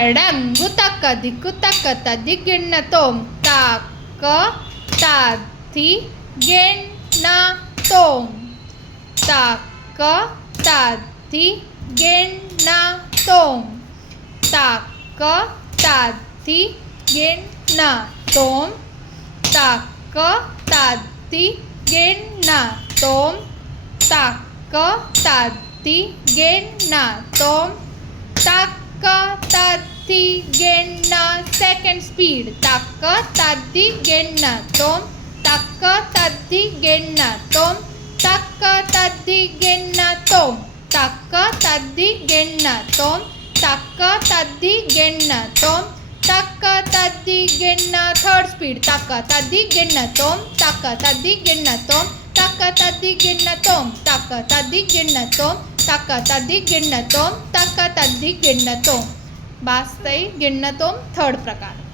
डंगु तक दिक्कु तक तदि गिण्ण तोम तक तद्धि गिण्ण तोम तक तद्धि गिण्ण तोम तक तद्धि गिण्ण तोम तक तद्धि गिण्ण तोम तक तद्धि गिण्ण तोम तक तद्धि गिण्ण सेकंड स्पीड तक तद्धि गिण्ण तोम तक तद्धि गिण्ण तोम तक तद्धि गिण्ण तोम तक तद्धि गिण्ण तोम तक तद्धि गिण्ण तोम तक तद्धि गिण्ण थर्ड स्पीड तक तद्धि गिण्ण तोम तक तद्धि गिण्ण तोम तक तद्धि गिण्ण तोम तक तद्धि गिण्ण तोम तक तद्धि गिण्ण तोम तक तद्धि गिण्ण तोम बास्तई गिण्ण तोम थर्ड प्रकार।